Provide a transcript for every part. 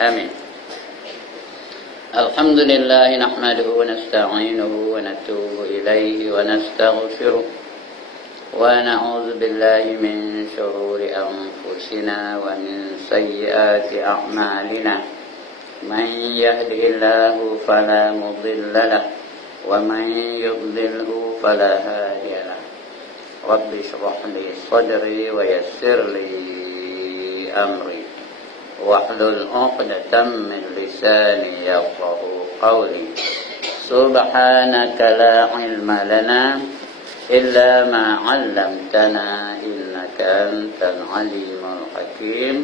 آمين. الحمد لله نحمده ونستعينه ونتوب إليه ونستغفره ونعوذ بالله من شرور أنفسنا ومن سيئات أعمالنا من يهده الله فلا مضل له ومن يضلله فلا هادي له رب اشرح لي صدري ويسر لي أمري واحلل عقدة من لساني يفقهوا قولي سبحانك لا علم لنا إلا ما علمتنا إنك أنت العليم الحكيم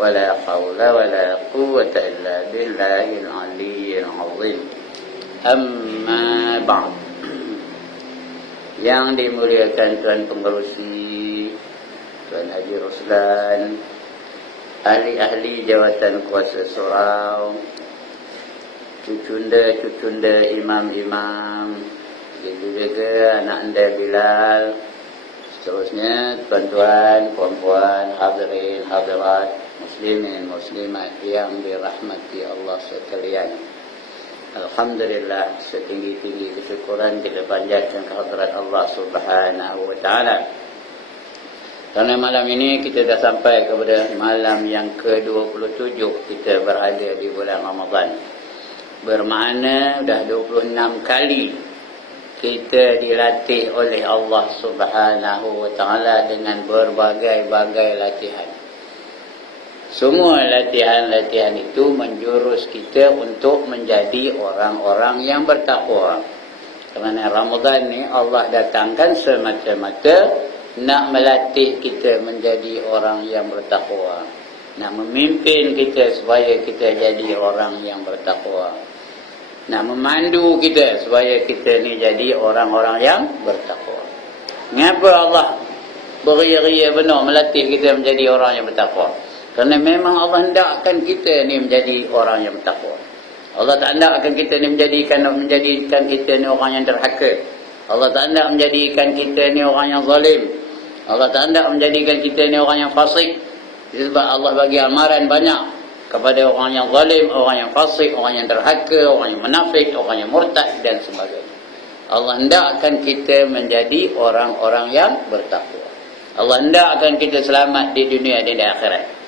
ولا حول ولا قوة إلا بالله العلي العظيم. أما بعد. Yang dimuliakan Tuan Pengerusi, Tuan Haji Ruslan, ahli-ahli jawatan kuasa surau, cucunda imam-imam, juga anak anda Bilal, seterusnya tuan-tuan, puan-puan, hadirin, hadirat, muslimin, muslimat yang dirahmati Allah sekalian. Alhamdulillah, setinggi-tinggi kesyukuran kita panjatkan kehadirat Allah Subhanahu wa taala. Karena malam ini kita dah sampai kepada malam yang ke-27 kita berada di bulan Ramadan. Bermakna dah 26 kali kita dilatih oleh Allah Subhanahu wa taala dengan berbagai-bagai latihan. Semua latihan-latihan itu menjurus kita untuk menjadi orang-orang yang bertakwa. Kerana Ramadan ni Allah datangkan semata-mata nak melatih kita menjadi orang yang bertakwa, nak memimpin kita supaya kita jadi orang yang bertakwa, nak memandu kita supaya kita ni jadi orang-orang yang bertakwa. Mengapa Allah beria-ria benar melatih kita menjadi orang yang bertakwa? Kerana memang Allah hendakkan kita ni menjadi orang yang bertakwa. Allah tak hendakkan kita ni menjadikan kita ni orang yang derhaka. Allah tak hendak menjadikan kita ni orang yang zalim. Allah tak hendak menjadikan kita ni orang yang fasik. Sebab Allah bagi amaran banyak kepada orang yang zalim, orang yang fasik, orang yang derhaka, orang yang munafik, orang yang murtad dan sebagainya. Allah hendakkan kita menjadi orang-orang yang bertakwa. Allah hendakkan kita selamat di dunia dan di akhirat.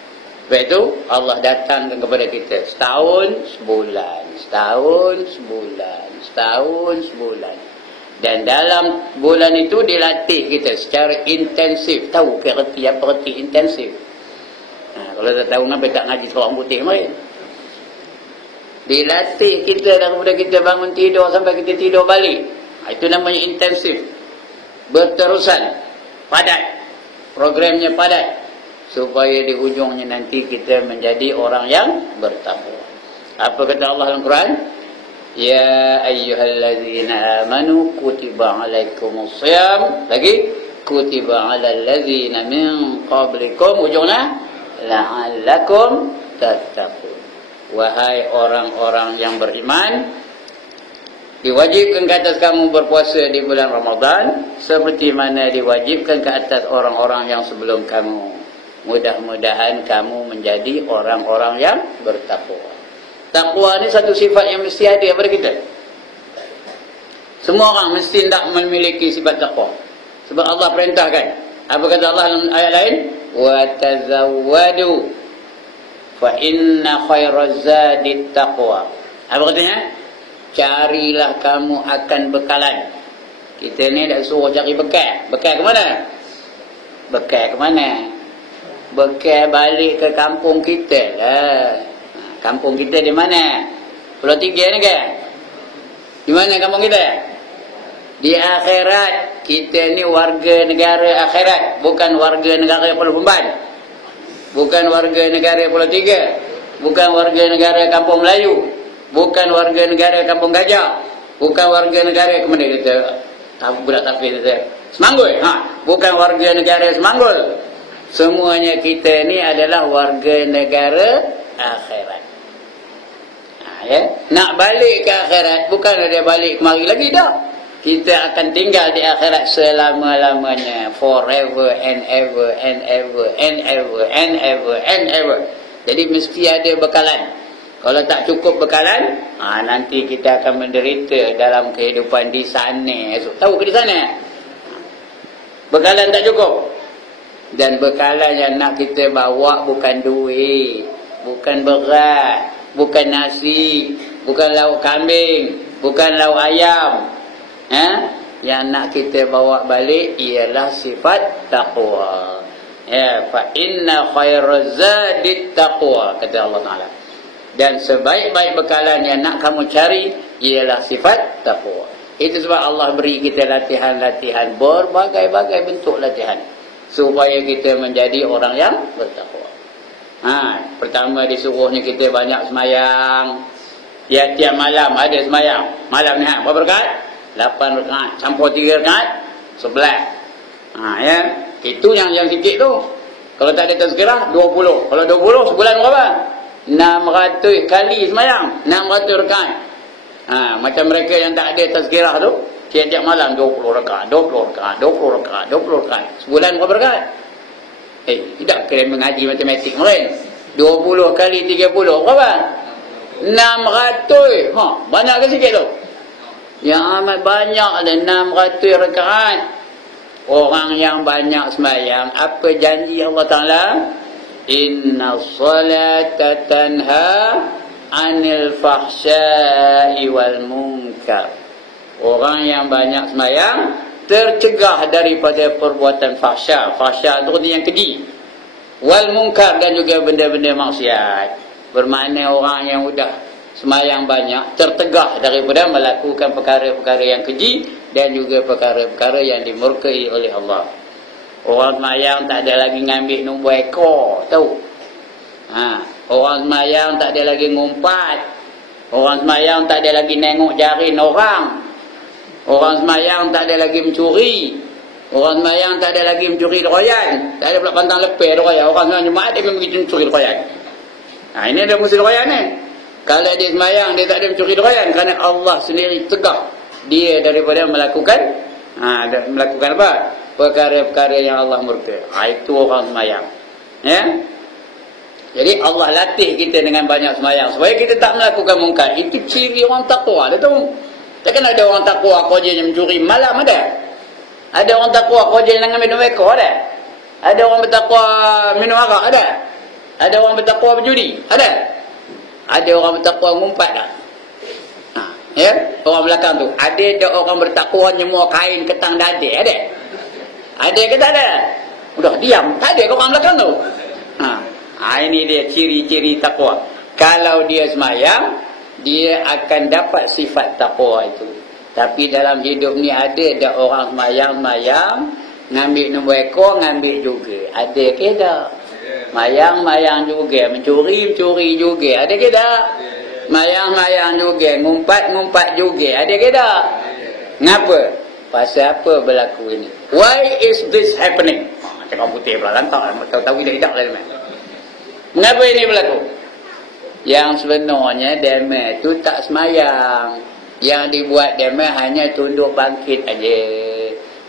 Sebab itu Allah datangkan kepada kita setahun sebulan, setahun sebulan, setahun sebulan. Dan dalam bulan itu dilatih kita secara intensif. Tahu ke erti apa erti intensif? Kalau tak tahu kenapa tak ngaji sekolah putih mari. Dilatih kita daripada kita bangun tidur sampai kita tidur balik. Itu namanya intensif. Berterusan, padat. Programnya padat. Supaya di hujungnya nanti kita menjadi orang yang bertakwa. Apa kata Allah dalam Quran? Ya ayyuhallazina amanu kutiba alaikumus shiyam. Lagi kutiba alal ladzina min qablikum, ujungnya la'allakum tattaqun. Wahai orang-orang yang beriman, diwajibkan ke atas kamu berpuasa di bulan Ramadan seperti mana diwajibkan ke atas orang-orang yang sebelum kamu. Mudah-mudahan kamu menjadi orang-orang yang bertakwa. Takwa ni satu sifat yang mesti ada pada kita. Semua orang mesti nak memiliki sifat takwa. Sebab Allah perintahkan. Apa kata Allah dalam ayat lain? Wa tazawwadu fa inna khairaz zadit taqwa. Apa katanya? Carilah kamu akan bekalan. Kita ni dah suruh cari bekal. Bekal ke mana? Bekal ke mana? Bekal balik ke kampung kita lah. Kampung kita di mana? Pulau Tiga ni ke? Di mana kampung kita? Di akhirat. Kita ni warga negara akhirat, bukan warga negara Pulau Pemban, bukan warga negara Pulau Tiga, bukan warga negara Kampung Melayu, bukan warga negara Kampung Gajah, bukan warga negara ke mana kita? Budak tapi kita Semanggul. Bukan warga negara Semanggul. Semuanya kita ni adalah warga negara akhirat. Ya? Nak balik ke akhirat, bukan ada balik kemari lagi dah. Kita akan tinggal di akhirat selama-lamanya, forever and ever and ever and ever and ever and ever. Jadi mesti ada bekalan. Kalau tak cukup bekalan, nanti kita akan menderita dalam kehidupan di sana esok. Tahu ke di sana? Bekalan tak cukup. Dan bekalan yang nak kita bawa bukan duit, bukan beras, bukan nasi, bukan lauk kambing, bukan lauk ayam. Yang nak kita bawa balik ialah sifat taqwa. Fa inna khairaz zadit taqwa, kata Allah Taala. Dan sebaik-baik bekalan yang nak kamu cari ialah sifat taqwa. Itu sebab Allah beri kita latihan-latihan, berbagai-bagai bentuk latihan, supaya kita menjadi orang yang bertakwa. Pertama disuruhnya kita banyak semayang. Tiap malam ada semayang. Malam ni berapa rakaat? 8 rakaat. Campur 3 rakaat, 11. Ya. Itu yang sikit tu. Kalau tak ada tazkirah, 20. Kalau 20, sebulan berapa? 600 kali semayang. 600 rakaat. Macam mereka yang tak ada tazkirah tu, tiap malam 20 rakaat, 20 rakaat, 20 rakaat, 20 rakaat. Sebulan berapa rakaat? Tidak kena mengaji matematik mungkin. 20 kali 30 berapa? 600. Banyak ke sikit tu? Yang amat banyak ada 600 rakaat. Orang yang banyak semayang, apa janji Allah Ta'ala? Inna salata tanha anil fahsya'i wal munkar. Orang yang banyak semayang tercegah daripada perbuatan fahsya. Fahsya itu yang keji. Wal munkar, dan juga benda-benda maksiat. Bermakna orang yang sudah semayang banyak tertegah daripada melakukan perkara-perkara yang keji dan juga perkara-perkara yang dimurkai oleh Allah. Orang semayang tak ada lagi ngambil nombor ekor, tahu? Orang semayang tak ada lagi ngumpat. Orang semayang tak ada lagi nengok jarin orang. Orang semayang tak ada lagi mencuri. Orang semayang tak ada lagi mencuri royan. Tak ada pula pantang lepeh royan. Orang semayang Jumaat dia memang begitu mencuri royan. Ini ada musuh royan ni. Kalau dia semayang dia tak ada mencuri royan, kerana Allah sendiri tegah dia daripada melakukan apa? Perkara-perkara yang Allah murka. Itu orang semayang. Ya. Jadi Allah latih kita dengan banyak semayang supaya kita tak melakukan mungkar. Itu ciri orang takwa. Ada tahu? Takkan ada orang takwa kerjanya mencuri malam, ada? Ada orang takwa kerjanya dengan minum ekor, ada? Ada orang bertakwa minum arak, ada? Ada orang bertakwa berjudi, ada? Ada orang bertakwa ngumpat, tak? Ya, orang belakang tu. Ada orang bertakwa nyemua kain ketang dada, ada? Ada ke tak ada? Udah diam, tak ada orang belakang tu. Ini dia ciri-ciri takwa. Kalau dia semayang, dia akan dapat sifat takwa itu. Tapi dalam hidup ni ada orang semayang-mayang, ngambil nombor ekor, ngambil juga. Ada ke tak? Mayang-mayang juga, mencuri juga. Ada ke tak? Mayang-mayang juga, ngumpat juga. Ada ke tak? Ngapa? Pasal apa berlaku ini? Why is this happening? Cakap putih pula lantak. Tahu-tahu tidak lah. Mengapa ini berlaku? Yang sebenarnya demo tu tak semayang. Yang dibuat demo hanya tunduk bangkit aja.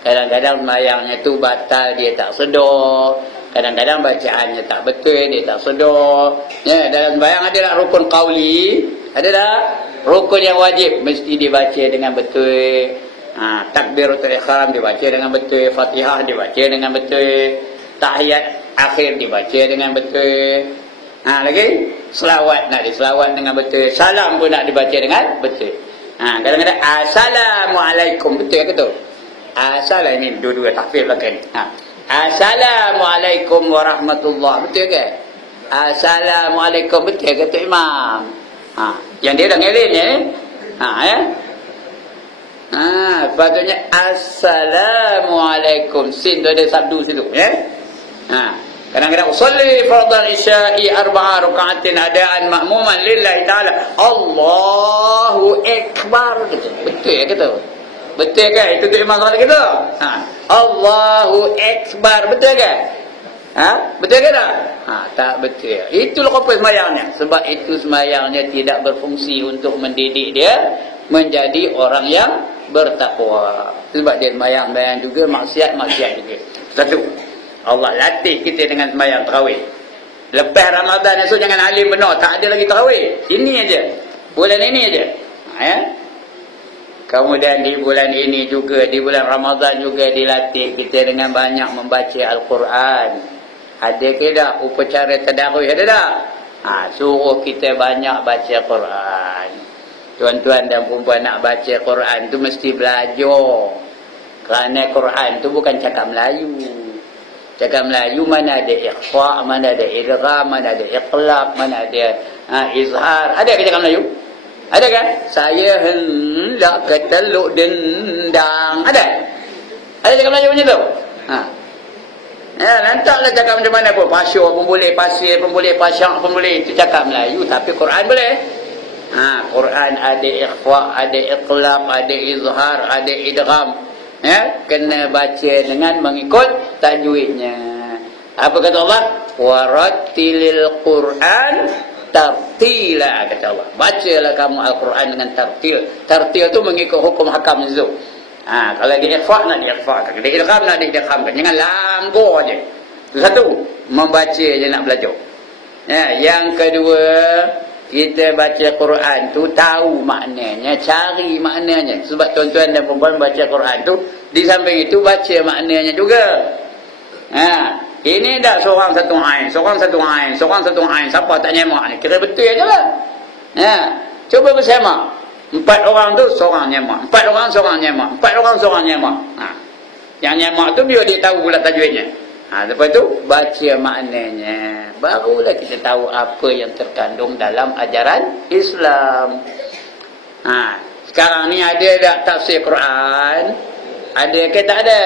Kadang-kadang semayangnya tu batal, dia tak sedar. Kadang-kadang bacaannya tak betul, dia tak sedar. Ya, dalam sembayang adalah rukun qauli. Ada tak? Rukun yang wajib mesti dibaca dengan betul. Takbiratul ihram dibaca dengan betul. Fatihah dibaca dengan betul. Tahiyat akhir dibaca dengan betul. Lagi selawat nak diselawat dengan betul. Salam pun nak dibaca dengan betul. Kadang-kadang assalamualaikum, betul ke tu? Assalam, ini dua-dua tahfiz belakang ni. Assalamualaikum warahmatullahi, betul ke? Assalamualaikum, betul ke tu Imam? Yang dia dah ngelin ya. Ya. Patutnya assalamualaikum. Sin tu ada sabdu situ ya. Kadang-kadang usalli fardhan isya'i 4 rakaatin adaan ma'muman lillahi ta'ala. Allahu akbar. Betul ke tu? Betul ke? Itu tu imam solat kita. Allahu akbar. Betul ke? Betul ke tak? Tak betul. Itulah apa semayangnya. Sebab itu semayangnya tidak berfungsi untuk mendidik dia menjadi orang yang bertakwa. Sebab dia semayang juga maksiat juga. Satu, Allah latih kita dengan semayang tarawih. Lepas Ramadan esok jangan alim benar, tak ada lagi tarawih. Ini aja. Bulan ini aja. Ya. Kemudian di bulan ini juga, di bulan Ramadan juga dilatih kita dengan banyak membaca Al-Quran. Ada ke tak upacara tadarus, ada tak? Suruh kita banyak baca Quran. Tuan-tuan dan perempuan nak baca Quran tu mesti belajar. Kerana Quran tu bukan cakap Melayu. Cakap Melayu mana ada ikhfa, mana ada idgham, mana ada iqlab, mana ada izhar. Ada ke cakap Melayu? Ada kan? Saya hendak ke Teluk Dendang. Ada? Ada cakap Melayu macam tu? Lantaklah cakap macam mana pun. Pasyur pun boleh, pasir pun boleh, pasyak pun boleh. Itu cakap Melayu. Tapi Quran boleh. Quran ada ikhfa, ada iqlab, ada izhar, ada idgham. Ya? Kena baca dengan mengikut tajwidnya. Apa kata Allah? Warattilil Quran tartila, kata Allah. Bacalah kamu Al-Quran dengan tartil. Tartil tu mengikut hukum hakam nuzul. Kalau dia ikhfa nak dia ikhfa, kalau dia idgham nak dia idgham. Jangan langgar aje. Itu satu, membaca je nak belajar. Yang kedua, kita baca Quran tu tahu maknanya, cari maknanya. Sebab tuan-tuan dan perempuan baca Quran tu, di samping itu baca maknanya juga. Ini dah seorang satu ain, seorang satu ain, seorang satu ain. Siapa tak nyemak ni? Kira betul je lah. Cuba bersama. 4 orang tu seorang nyemak. 4 orang seorang nyemak. 4 orang seorang nyemak. Yang nyemak tu biar dia tahu pula tajwidnya. Lepas tu baca maknanya. Barulah kita tahu apa yang terkandung dalam ajaran Islam. Sekarang ni ada tak tafsir Quran? Ada ke tak ada?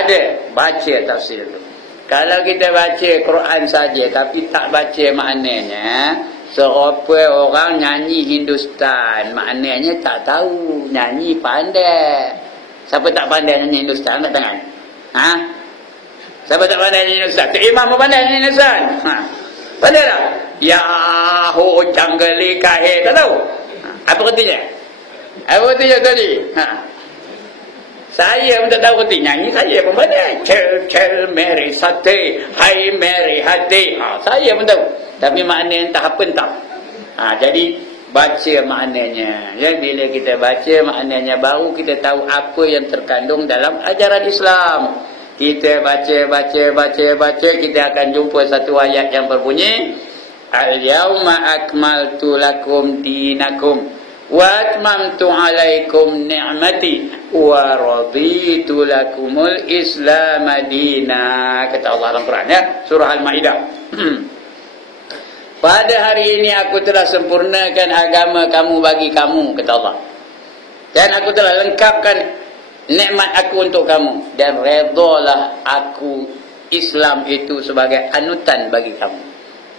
Ada. Baca tafsir tu. Kalau kita baca Quran saja tapi tak baca maknanya, serupa orang nyanyi Hindustan, maknanya tak tahu. Nyanyi pandai. Siapa tak pandai nyanyi Hindustan? Angkat tangan. Siapa tak pandai nyanyi Hindustan? Tok Imam pun pandai nyanyi Hindustan. Pandai tak? Yahoo janggeli kahir. Tak tahu? Apa artinya? Apa artinya tadi? Saya pun tak tahu arti. Nyanyi saya pun pandai. Chel Mary Sate, Hai Mary Hati. Saya pun tahu. Tapi makna entah apa entah. Jadi baca maknanya. Jadi bila kita baca maknanya, baru kita tahu apa yang terkandung dalam ajaran Islam. Kita baca, kita akan jumpa satu ayat yang berbunyi, Al-yawma akmaltu lakum dinakum wa atmamtu alaikum ni'mati wa raditu lakumul Islam madina. Kata Allah dalam Quran, surah Al-Maidah. Pada hari ini aku telah sempurnakan agama kamu bagi kamu, kata Allah. Dan aku telah lengkapkan nikmat aku untuk kamu. Dan redalah aku Islam itu sebagai anutan bagi kamu.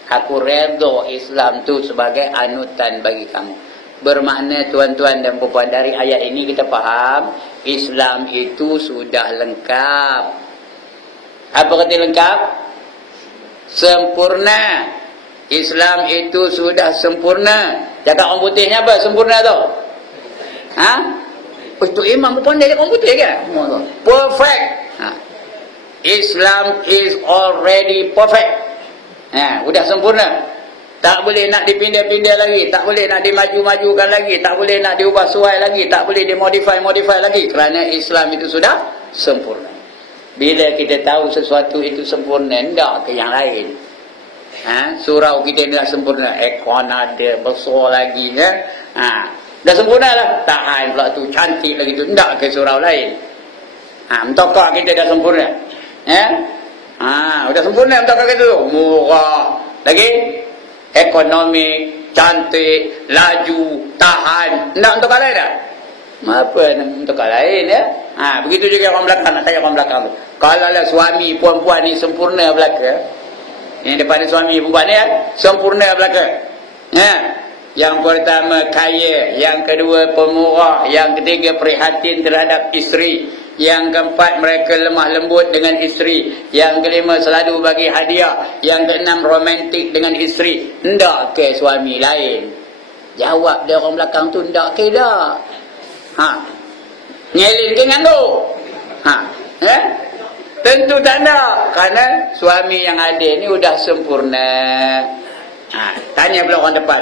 Aku reda Islam itu sebagai anutan bagi kamu. Bermakna tuan-tuan dan perempuan, dari ayat ini kita faham Islam itu sudah lengkap. Apa kata lengkap? Sempurna. Islam itu sudah sempurna. Cakap orang putihnya apa sempurna tu? Untuk imam pun dia orang putih kan? Perfect. Islam is already perfect. Sudah sempurna. Tak boleh nak dipindah-pindah lagi, tak boleh nak dimaju-majukan lagi, tak boleh nak diubah suai lagi, tak boleh dimodify lagi, kerana Islam itu sudah sempurna. Bila kita tahu sesuatu itu sempurna, tidak ke yang lain. Surau kita ni dah sempurna, aircon ada, besar lagi kan? Dah sempurna lah, tahan pula tu, cantik lagi tu, tidak ke surau lain. Mentokak kita dah sempurna. Sudah sempurna mentokak kita tu, murah lagi, ekonomi, cantik, laju, tahan. Tak untuk lain dah? Apa untuk lain ya? Begitu juga orang belakang. Nak tanya orang belakang tu. Kalau lah suami perempuan ni sempurna belaka, yang depan ni suami perempuan ni sempurna belaka. Yang pertama kaya, yang kedua pemurah, yang ketiga prihatin terhadap isteri, yang keempat mereka lemah lembut dengan isteri, yang kelima selalu bagi hadiah, yang keenam romantik dengan isteri. Ndak ke suami lain? Jawab dia orang belakang tu, ndak ke dah. Nyelin ke nganggu? Tentu tak nak. Kerana suami yang ada ni sudah sempurna. Tanya pula orang depan.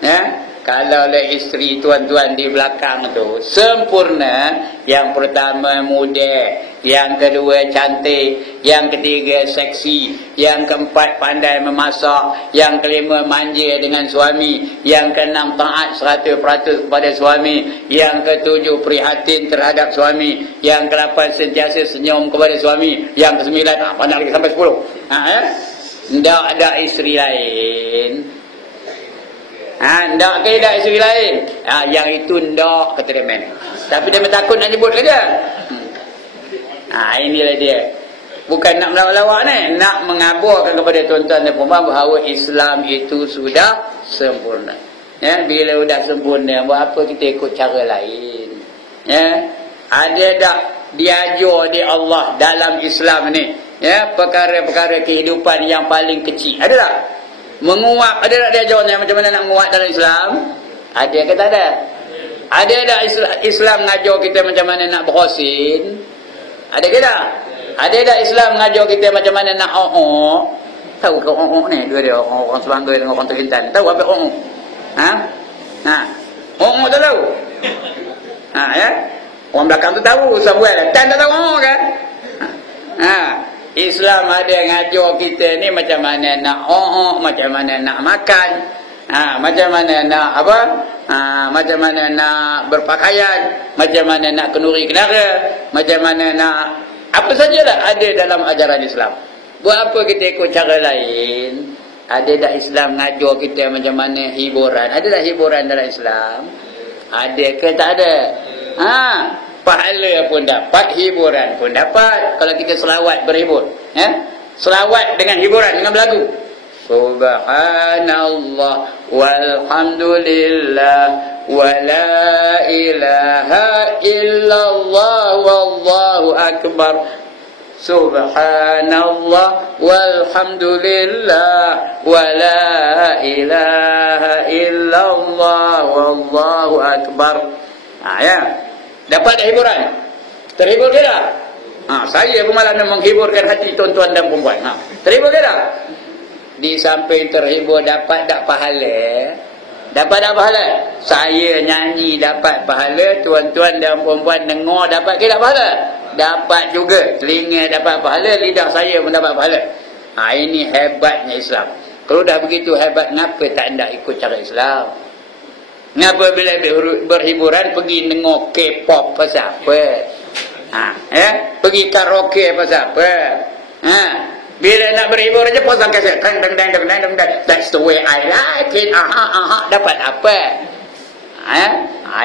Ya? Kalau oleh isteri tuan-tuan di belakang tu sempurna, yang pertama muda, yang kedua cantik, yang ketiga seksi, yang keempat pandai memasak, yang kelima manja dengan suami, yang keenam taat 100% kepada suami, yang ketujuh prihatin terhadap suami, yang kelapan sentiasa senyum kepada suami, yang kesembilan pandai lagi sampai 10. Tak ada isteri lain. Tak ke dah isteri lain. Yang itu ndak kata dia men. Tapi dia takut nak nyebut ke dia. Inilah dia. Bukan nak melawak-lawak ni, nak mengabarkan kepada tuan-tuan dan puan bahawa Islam itu sudah sempurna. Ya, bila sudah sempurna, buat apa kita ikut cara lain? Ya, ada tak diajar di Allah dalam Islam ni? Ya, perkara-perkara kehidupan yang paling kecil. Ada tak? Menguap, ada tak dia ajarnya macam mana nak menguap dalam Islam? Ada ke tak ada? Ada tak Islam mengajar kita macam mana nak berkhosin? Ada ke tak? Ada tak Islam mengajar kita macam mana nak Tahu ke ni? Dua dia orang Selangor dengan orang Kelantan. Tahu apa tak tahu? Ya? Orang belakang tu tahu, Samuel. Tak tahu kan? Islam ada ngajar kita ni macam mana nak macam mana nak makan, macam mana nak apa, macam mana nak berpakaian, macam mana nak kenduri kenara, macam mana nak apa sajalah ada dalam ajaran Islam. Buat apa kita ikut cara lain? Ada tak Islam ngajar kita macam mana hiburan? Ada tak hiburan dalam Islam? Ada ke tak ada? Pahala pun dapat, hiburan pun dapat. Kalau kita selawat berhibur, selawat dengan hiburan, dengan berlagu. Subhanallah walhamdulillah wa la ilaha illallah wallahu akbar. Subhanallah walhamdulillah wa la ilaha illallah wallahu akbar. Ya. Dapat hiburan? Terhibur ke tak? Saya pun malah nak menghiburkan hati tuan-tuan dan perempuan. Terhibur ke tak? Di samping terhibur, dapat tak pahala? Dapat tak pahala? Saya nyanyi dapat pahala, tuan-tuan dan perempuan dengar dapat ke tak pahala? Dapat juga. Telinga dapat pahala, lidah saya pun dapat pahala. Ini hebatnya Islam. Kalau dah begitu hebat, kenapa tak hendak ikut cara Islam? Kenapa bila berhiburan pergi dengar K-pop pasal apa? Pergi karaoke pasal apa? Bila nak berhibur aja pasang kaset. That's the way I like it. Dapat apa?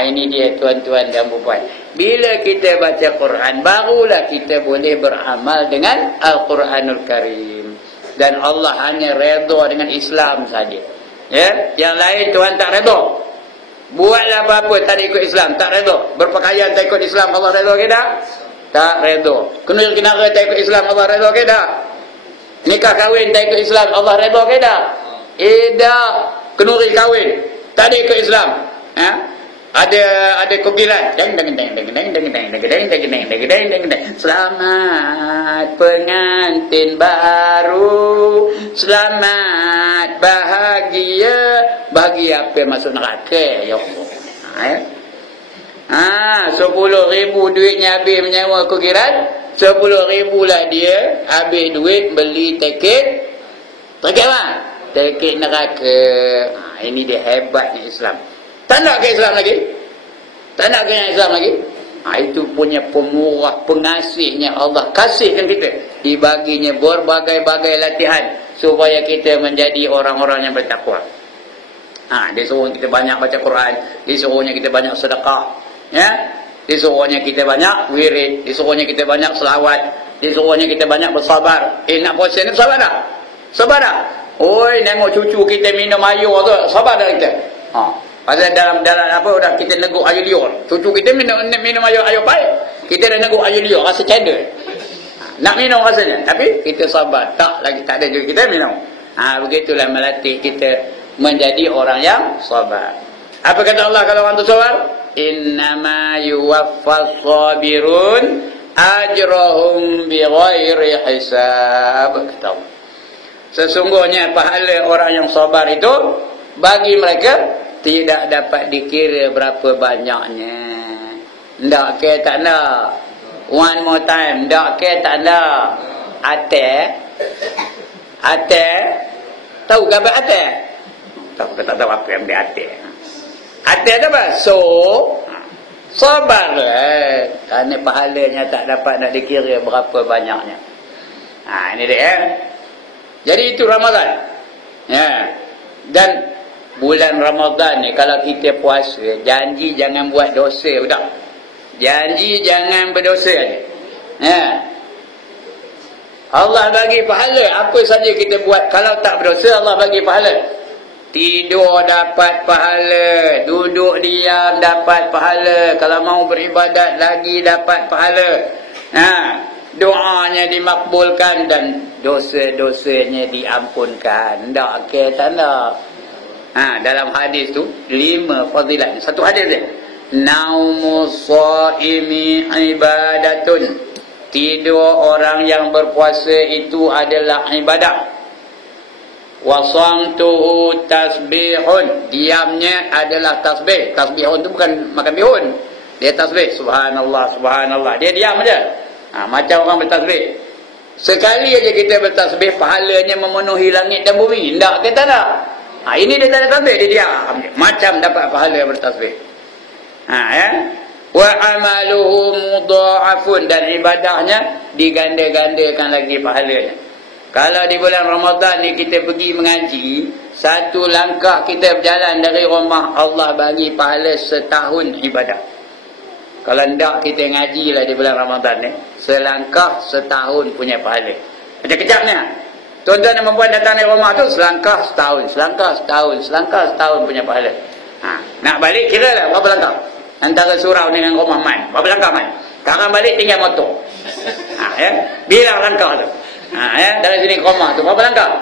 Ini dia tuan-tuan dan puan. Bila kita baca Quran, barulah kita boleh beramal dengan Al-Quranul Karim. Dan Allah hanya redha dengan Islam saja. Ya, yang lain Tuhan tak redha. Buatlah apa-apa tak ikut Islam, tak redha. Berpakaian tak ikut Islam, Allah redha ke tak? Tak redha. Kenduri kenara tak ikut Islam, Allah redha ke tak? Nikah kahwin tak ikut Islam, Allah redha ke tak? Tak. Kenduri kahwin tak ada ikut Islam. Ada kogilan. Selamat pengantin baru, selamat bahagia. Bahagia apa masuk neraka? Ya Allah. 10,000 duitnya habis menyewa kogilan. 10,000 lah dia habis duit beli tiket. Tiket apa? Tiket neraka. Ini dia hebatnya Islam. Tak nak ke Islam lagi? Tak nak ke Islam lagi? Itu punya pemurah, pengasihnya Allah. Kasihkan kita. Dibaginya berbagai-bagai latihan supaya kita menjadi orang-orang yang bertakwa. Dia suruh kita banyak baca Quran. Dia suruhnya kita banyak sedekah. Dia suruhnya kita banyak wirid. Dia suruhnya kita banyak selawat. Dia suruhnya kita banyak bersabar. Nak puasa ni bersabar tak? Sabar tak? Oi, nengok cucu kita minum air tu. Sabar tak kita? Pasal dalam apa dah kita neguk air liur. Cucu kita minum air pahit. Kita dah neguk air liur rasa cendol. Nak minum rasanya, tapi kita sabar. Tak lagi tak ada juga kita minum. Begitulah melatih kita menjadi orang yang sabar. Apa kata Allah kalau orang tu sabar? Innama yuwaffas sabirun ajrahum bighairi hisab. Sesungguhnya pahala orang yang sabar itu bagi mereka tidak dapat dikira berapa banyaknya. Ndak ke tak nak. One more time. Ndak ke tak nak. Ate. Tahu ke apa ate? Tak tahu apa yang dia ate. Ate tu apa? Sabarlah. Kerana pahalanya tak dapat nak dikira berapa banyaknya. Ini dia. Jadi itu Ramadan. Ya. Dan bulan Ramadan ni kalau kita puasa, janji jangan buat dosa, betul? Janji jangan berdosa aja. Ya. Allah bagi pahala apa saja kita buat. Kalau tak berdosa, Allah bagi pahala. Tidur dapat pahala, duduk diam dapat pahala, kalau mau beribadat lagi dapat pahala. Doanya dimakbulkan dan dosa-dosanya diampunkan. Tak ke tak nak. Dalam hadis tu 5 fadilat. Satu hadis dia. Naumus shaimi ibadatun. Tidur orang yang berpuasa itu adalah ibadah. Wasamtuhu tasbihun. Diamnya adalah tasbih. Tasbihun tu bukan makan bihun. Dia tasbih. Subhanallah, subhanallah. Dia diam aja. Macam orang bertasbih. Sekali aja kita bertasbih, pahalanya memenuhi langit dan bumi. Tak kita tak. Ini dia tak ada tasbih, dia diam. Macam dapat pahala bertasbih. Wa amaluhu mudha'afun. Dan ibadahnya diganda-gandakan lagi pahalanya. Kalau di bulan Ramadan ni kita pergi mengaji, satu langkah kita berjalan dari rumah, Allah bagi pahala setahun ibadah. Kalau tidak kita ngaji lah di bulan Ramadan ni, selangkah setahun punya pahala. Macam kejapnya. Tuan-tuan dan perempuan datang dari rumah tu, selangkah setahun, selangkah setahun, selangkah setahun punya pahala. Nak balik kira lah berapa langkah. Antara surau dengan rumah Man, berapa langkah Man? Sekarang balik tinggal motor. Bilang langkah tu. Dari sini ke rumah tu berapa langkah?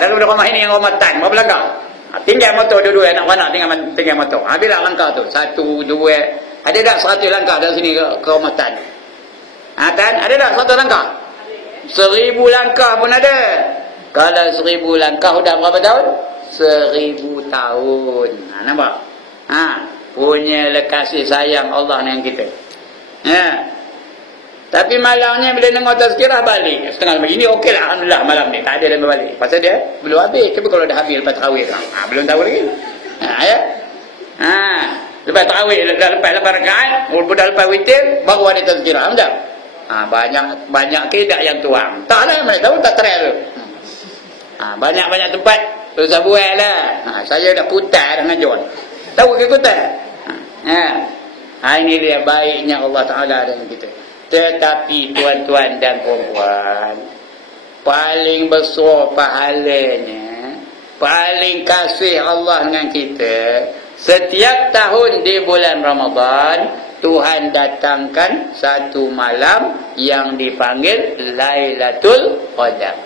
Daripada rumah ini yang rumah Tan, berapa langkah? Tinggal motor dua-dua anak-anak tinggal motor. Bilang langkah tu. 1, 2. Ada tak 100 langkah dari sini ke rumah Tan? Tan, ada tak 100 langkah? 1000 langkah pun ada. Kalau 1000 langkah sudah berapa tahun? 1000 tahun. Nampak? Punya kasih sayang Allah dengan kita. Tapi malamnya bila dengar tazkirah balik. Setengah malam. Ini okey lah. Alhamdulillah malam ni. Tak ada lama balik. Pasal dia belum habis. Tapi kalau dah habis lepas tarawih. Belum tahu lagi. Lepas tarawih. Lepas rakaat. Dah lepas witir. Baru ada tazkirah. Alhamdulillah. Banyak kedak yang tuang. Tak lah. Mereka tahu tak try tu. Banyak-banyak tempat. Terus buat lah. Saya dah putar dengan John. Tahu ke putar? Ini dia baiknya Allah Ta'ala dengan kita. Tetapi tuan-tuan dan perempuan, paling besar pahalanya, paling kasih Allah dengan kita, setiap tahun di bulan Ramadan, Tuhan datangkan satu malam yang dipanggil Lailatul Qadar.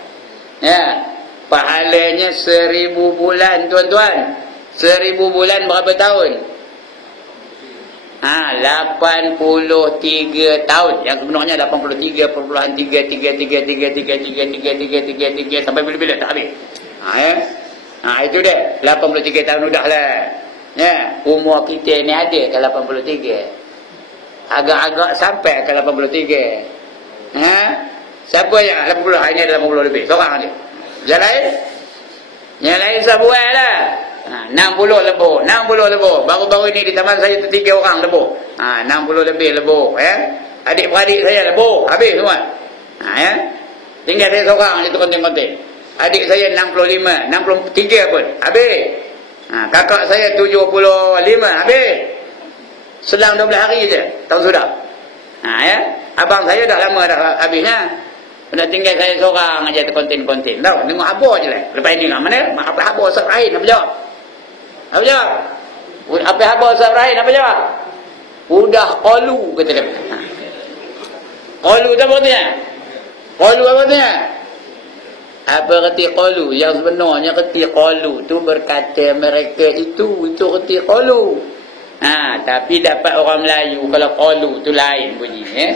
Pahalanya 1000 bulan tuan-tuan. 1000 bulan berapa tahun? 83 tahun. Yang sebenarnya 83.333 sampai bila-bila tak habis. Itu dia. 83 tahun dah lah. Umur kita ni ada ke 83? Agak-agak sampai ke 83. Siapa yang 80? Ini ada 80 lebih. Seorang dia. Yang lain sebuah lah. 60 lebih. Baru-baru ini di taman saya tu 3 orang lebih. 60 lebih lebih. Adik-beradik saya lebih. Habis semua. Tinggal saya seorang di tu konten-konten. Adik saya 65, 63 pun. Habis. Kakak saya 75. Habis. Selang 12 hari je. Tahun sudah. Abang saya dah lama dah habisnya. Dah tinggal saya seorang aja tu konten-konten. Tahu, tengok apa je lah. Lepas ini kat mana? Apa Ustaz Rahim? Apa jawab? Apa jawab? Apa Ustaz Rahim? Apa jawab? Udah qalu kata dia. Qalu tu apa artinya? Qalu apa artinya? Apa erti qalu? Yang sebenarnya erti qalu tu berkata mereka itu erti qalu. Tapi dapat orang Melayu kalau qalu tu lain bunyinya.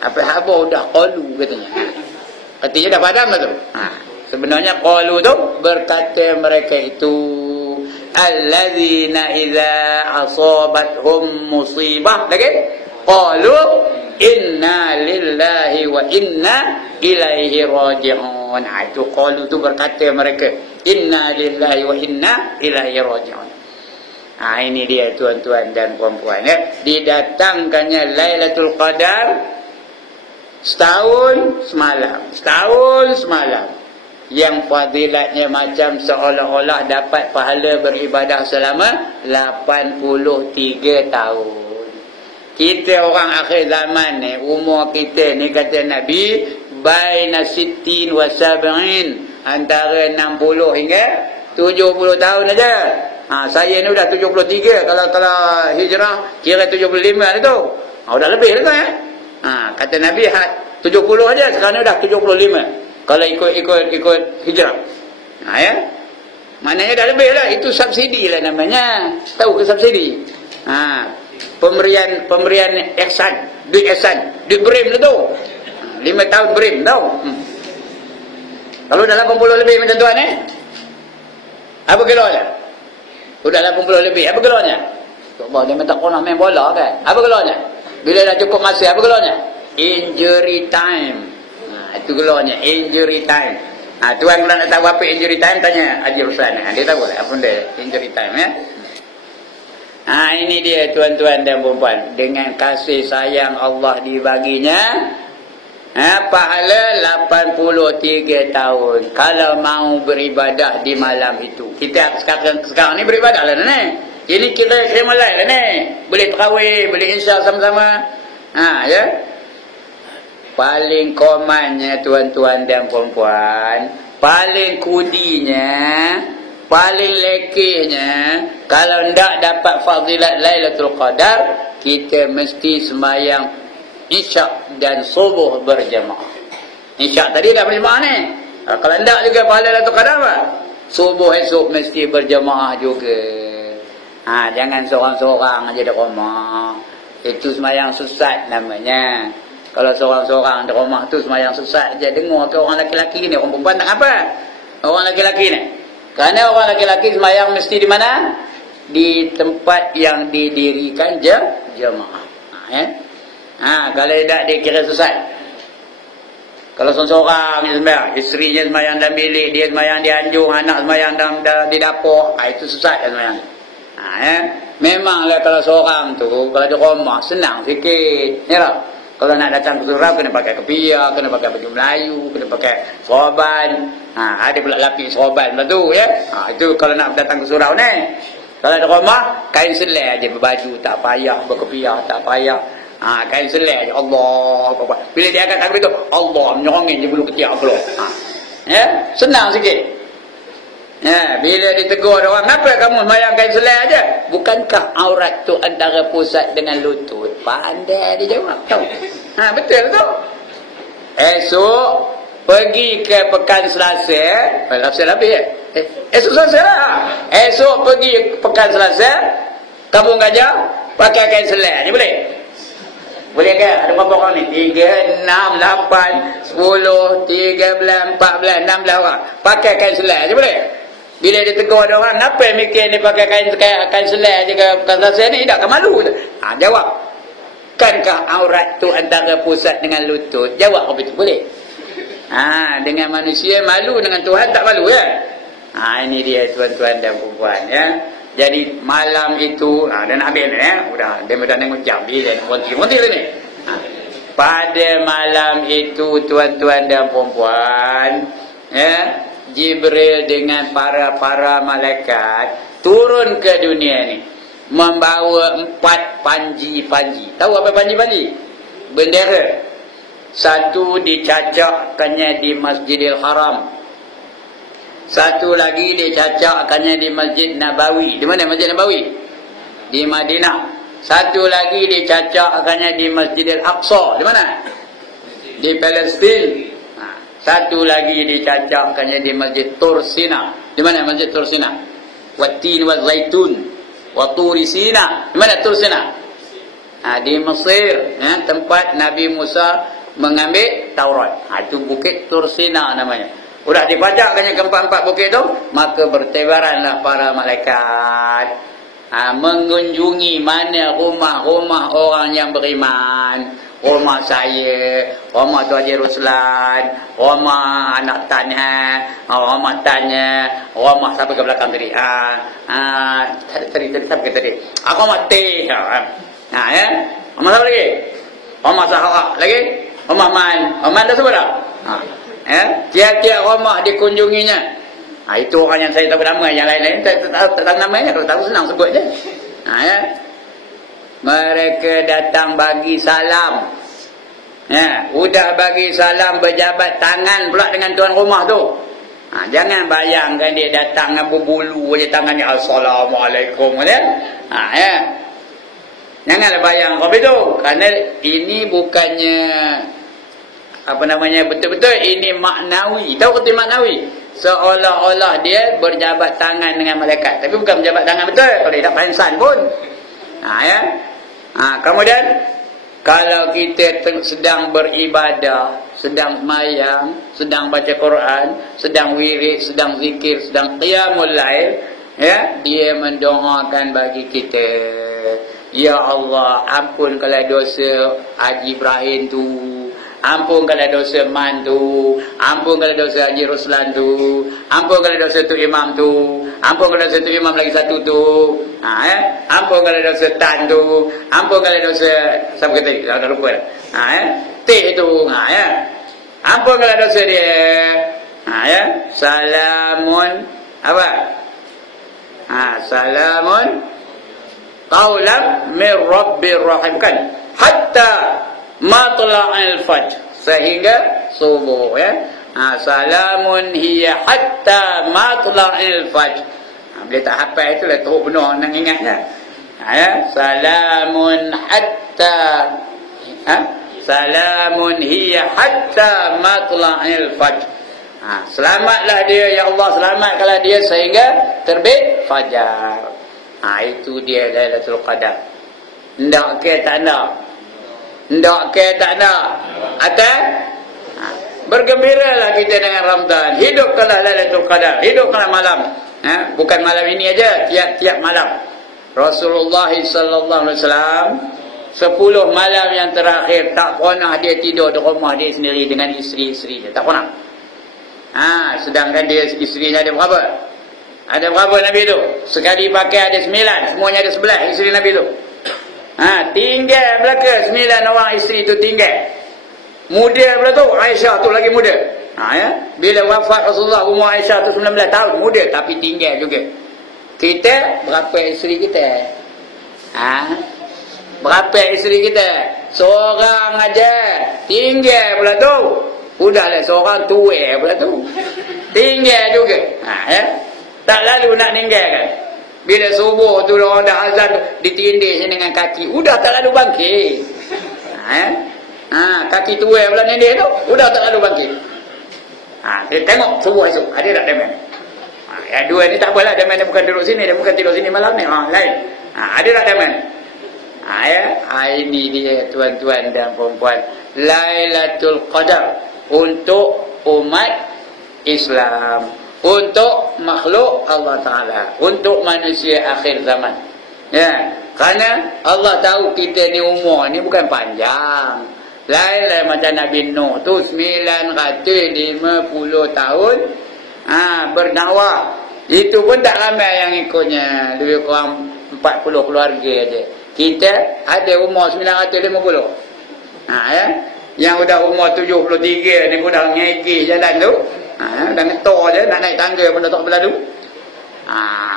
Apa haba dah qalu katanya. Katanya dah padam tu. Sebenarnya qalu tu berkata mereka itu allazina idza asabathum musibah lagi qalu inna lillahi wa inna ilaihi raji'un. Itu qalu tu berkata mereka inna lillahi wa inna ilaihi raji'un. Ini dia tuan-tuan dan puan-puan ya. Didatangkannya Lailatul Qadar setahun semalam yang fadilatnya macam seolah-olah dapat pahala beribadah selama 83 tahun. Kita orang akhir zaman ni, umur kita ni kata Nabi baina sittin wa sab'in, antara 60 hingga 70 tahun aja. Saya ni dah 73, kalau hijrah kira 75 dah tu. Dah lebih dah tu ya. Kata Nabi 70 aja, sekarang dah 75 kalau ikut hijrah. Ya. Maknanya dah lebih lah. Itu subsidi lah namanya. Tahu ke subsidi? Pemberian ihsan, duit BRIM tu. 5 tahun BRIM tahu. Kalau dah 80 lebih macam tuan apa kilonya? Sudah 80 lebih, apa kilonya? Allah, dia minta kau nak main bola kan? Apa kilonya? Bila dah cukup masa, apa kilonya? Injury time. Itu kilonya, injury time. Tuan kalau nak tahu apa injury time, tanya Haji Ruslan. Dia tahu lah apa dia injury time ya. Ini dia tuan-tuan dan puan-puan. Dengan kasih sayang Allah dibaginya pahala 83 tahun kalau mau beribadah di malam itu. Kita sekarang ni beribadah lah ni. Ini kita mulai lah ni. Boleh tarawih, boleh insya sama-sama. Ya. Paling komannya tuan-tuan dan puan-puan, paling kudinya, paling lekehnya, kalau ndak dapat fadilat Lailatul Qadar, kita mesti sembahyang Isyak dan subuh berjemaah. Isyak tadi dah berjemaah ni. Kalau tidak juga pahala Lailatul Qadar apa? Subuh esok mesti berjemaah juga. Jangan seorang-seorang aja di rumah. Itu sembahyang susat namanya. Kalau seorang-seorang di rumah tu sembahyang susat aja. Dengar ke orang lelaki-lelaki ni, orang perempuan tak apa. Orang lelaki-lelaki ni. Kerana orang lelaki-lelaki sembahyang mesti di mana? Di tempat yang didirikan jemaah. Ya. Kalau tidak dia kira sesat. Kalau seorang yang sembahyang, isterinya sembahyang dalam bilik, dia sembahyang di anjung, anak sembahyang di dapur, itu sesat sembahyang. Memanglah kalau seorang tu, kalau di rumah senang sikit, ya tak? Kalau nak datang ke surau kena pakai kepiah, kena pakai baju Melayu, kena pakai sorban. Ada pula lapis sorban pula tu ya. Itu kalau nak datang ke surau ni. Kalau di rumah kain selai aja berbaju, tak payah berkepiah, tak payah. Kain selai je. Allah apa. Bila dia akan takbir tu, Allah menyerongin je bulu ketiak pula. Ya, senang sikit. Ya, bila ditegur orang, kenapa kamu sembahyang kain selai aja? Bukankah aurat tu antara pusat dengan lutut? Pandai dia jawab. Tahu. Betul tu. Esok pergi ke Pekan Selasa, Selasa lebih esok Selasa lah. Esok pergi Pekan Selasa, Kampung Gajah, pakai kain selai je boleh? Boleh kan? Ada berapa orang ni? 3, 6, 8, 10, 13, 14, 16 orang. Pakai kain selai je boleh? Bila dia tegur ada orang, kenapa mikir ni pakai kain selai je ke Pekan Selasa ni? Tak, kan malu. Jawab. Kankah aurat tu antara pusat dengan lutut? Jawab apa itu? Boleh? Dengan manusia malu, dengan Tuhan tak malu ya? Ini dia tuan-tuan dan puan-puan ya. Jadi malam itu dan habis ni udah dia dah nengok jam bila nak monti lah ni. Pada malam itu tuan-tuan dan puan-puan ya, Jibril dengan para malaikat turun ke dunia ni membawa 4 panji-panji. Tahu apa panji-panji? Bendera. Satu dicacakkannya di Masjidil Haram. Satu lagi dicacakkannya di Masjid Nabawi. Di mana Masjid Nabawi? Di Madinah. Satu lagi dicacakkannya di Masjidil Aqsa. Di mana? Di Palestin. Satu lagi dicacakkannya di Masjid Tursina. Di mana Masjid Tursina? Wattin wa Zaitun wa Turi Sina. Di mana Tursina? Di Mesir, tempat Nabi Musa mengambil Taurat. Itu Bukit Tursina namanya. Sudah dibacakannya keempat-empat bukit tu, maka bertebaranlah para malaikat mengunjungi mana rumah-rumah orang yang beriman. Rumah saya, rumah Tuan Haji Ruslan, rumah anak Tanya, rumah Tanya, rumah siapa ke belakang tadi? Tadi siapa ke tadi? Aku mati. Ya. Rumah siapa lagi? Rumah Sahara lagi? Rumah Man. Man dah sebut dah? Tiap-tiap rumah dikunjunginya. Itu orang yang saya tahu nama. Yang lain-lain tak tahu namanya. Kalau tahu senang sebut je. Mereka datang bagi salam. Udah bagi salam, berjabat tangan pula dengan tuan rumah tu. Jangan bayangkan dia datang dengan berbulu je tangannya. Assalamualaikum. Janganlah bayang kau itu. Kerana ini bukannya betul-betul, ini maknawi. Tahu kata maknawi? Seolah-olah dia berjabat tangan dengan malaikat, tapi bukan berjabat tangan betul. Kalau dia tak perasan pun. Kemudian kalau kita sedang beribadah, sedang semayang, sedang baca Quran, sedang wirid, sedang zikir, sedang qiyamul lail, dia mendoakan bagi kita, ya Allah, ampunkanlah dosa Haji Ibrahim tu, ampunkanlah dosa Man tu, ampunkanlah dosa Haji Ruslan tu, ampunkanlah dosa tu Imam tu, ampunkanlah dosa tu Imam lagi satu tu, ampunkanlah dosa Tan tu, ampunkanlah dosa siapa kata tadi, dah lupa dah. Teh tu, ampunkanlah dosa dia. Salamun apa? Salamun qaulan min rabbir rahim, kan? Hatta matla'il fajr, sehingga subuh, salamun hiya hatta matla'il fajr. Bila tak hafal itulah teruk benar nak ingatnya. Salamun hatta salamun hiya hatta matla'il fajr. Selamatlah dia, ya Allah, selamatkanlah dia sehingga terbit fajar. Itu dia Lailatul Qadar. Ndak ke tak nak? Ndak ke tak nak? Bergembiralah kita dengan Ramadan. Hidupkanlah Lailatul Qadar. Hidupkanlah malam. Bukan malam ini aja, tiap-tiap malam. Rasulullah sallallahu alaihi wasallam 10 malam yang terakhir tak pernah dia tidur di rumah dia sendiri dengan isteri-isteri dia. Tak pernah. Sedangkan dia isterinya ada berapa? Ada berapa Nabi tu? Sekali pakai ada 9. Semuanya ada 11 isteri Nabi tu. Tinggal belaka 9 orang isteri tu tinggal. Muda pula tu, Aisyah tu lagi muda. Bila wafat Rasulullah, umur Aisyah tu 19 tahun, muda tapi tinggal juga. Kita berapa isteri kita? Berapa isteri kita? Seorang aja. Tinggal pula tu. Udahlah seorang tua pula tu. Tinggal juga. Tak lalu nak tinggalkan. Bila subuh tu orang dah azan ditindih dengan kaki, udah tak lalu bangkit. Kaki tua pula nendih tu, udah tak lalu bangkit. Kita tengok subuh esok ada tak demen. Yang dua ni tak apalah, demen dia bukan duduk sini, dia bukan tidur sini malam ni. Lain. Ada tak demen. Ini dia tuan-tuan dan puan-puan, Lailatul Qadar untuk umat Islam, untuk makhluk Allah Ta'ala, untuk manusia akhir zaman. Kerana Allah tahu kita ni umur ni bukan panjang. Lain-lain macam Nabi Nuh tu 950 tahun berdakwah. Itu pun tak ramai yang ikutnya, lebih kurang 40 keluarga aja. Kita ada umur 950. Yang udah umur 73 ni pun dah ngegih jalan tu. Dah ngetor je, nak naik tangga pun dah tak berlalu.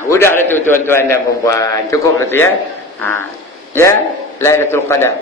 Udah dah tu tuan-tuan dan perempuan. Cukup tu ya. Lailatul Qadar.